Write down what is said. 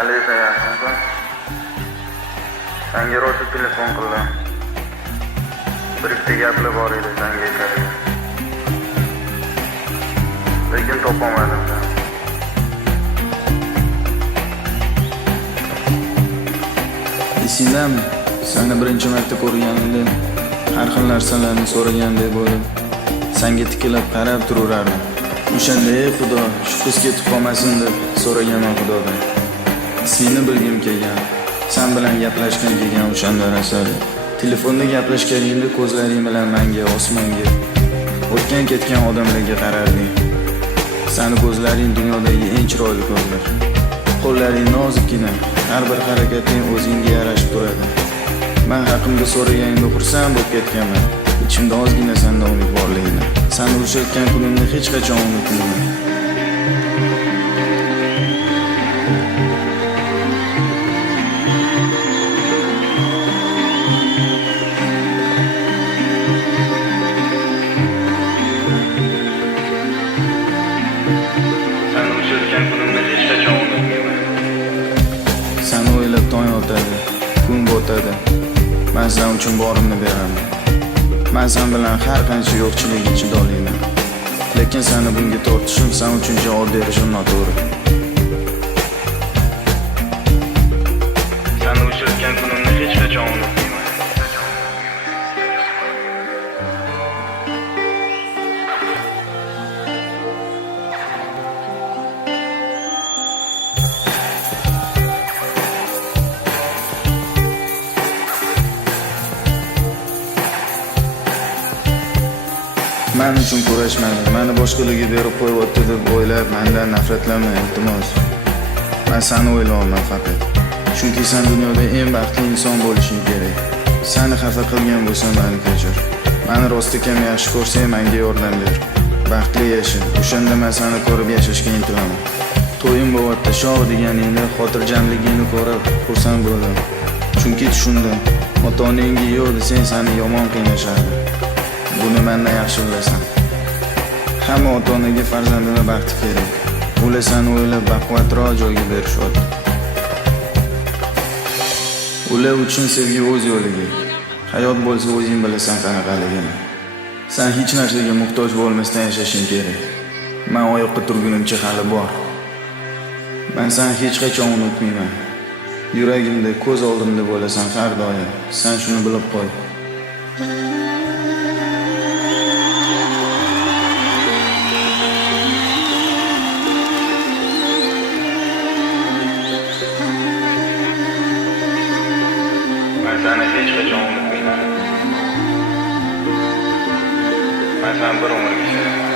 Alisa yaxshimisan? Senga rosa telefon qildim. Bir ikkita gaplar bor edi senga aytadigan. Lekin topolmadim seni. Esingdami? Seni birinchi marta ko'rganimda har xil narsalarni so'ragandek bo'ldim. Senga tikilib qarab turardim. O'shanda ey Xudo, shu qiz ketib qolmasin deb so'raganman Xudodan. Ismingni bilgim kelgan. Sen bilan gaplashgan kelgan o'shanda rasali. Telefonda gaplashganingda ko'zlaring bilan menga, osmonga, o'tgan ketgan odamlarga qararding. Seni ko'zlaring dunyodagi eng chiroyli ko'zlar. Qo'llaring nozikkina, har bir harakating o'zingga yarashib turadi. Men haqimda so'raganingda xursand bo'lib ketganman. Ichimda ozgina sendan umid borligini. Seni urushayotgan kunimni hech qachon unutmayman. Seni o'ylab tong otadi, kun botadi. Men sen uchun borimni beraman. Men sen bilan har qancha yo'qchilikga chidolayman. Lekin seni bunga tortishim sen uchun javob berishim noto'g'ri. Seni o'chirgan kunimni hech qachon unutmayman. Men uchun kurashmadi, meni boshqalarga berib qo'yibdi deb o'ylab, mendan nafratlanma, iltimos. Men seni o'ylayman faqat. Chunki sen dunyoda eng baxtli inson bo'lishing kerak. Seni xafa qilgan bo'lsam, meni kechir. Meni rostakam yaxshi ko'rsang, menga yordam ber. Baxtli yasha. O'shanda men seni ko'rib yashashga intilaman. To'yim bo'lyapti, shoh deganingda xotirjamligingni ko'rib xursand bo'ldim. Chunki tushundim, ota-onangga yo'q desang, seni yomon qiynashardi. Buni mendan yaxshi bilasan. Hamma ota-onaga farzandini baxti kerak. Ular seni o'ylab baquvvatroq joyga berishyapti. Ular uchun sevgi o'z yo'liga. Hayot bo'lsa o'zing bilasan qanaqaligini. Sen hech narsaga muhtoj bo'lmasdan yashashing kerak. Men oyoqqa turgunimcha hali bor. Men seni hech qachon unutmayman. Yuragimda, ko'z oldimda bo'lasan har doim. Sen shuni bilib qo'y. Seni hech qachon unutmayman. Men seni bir umrga sevaman.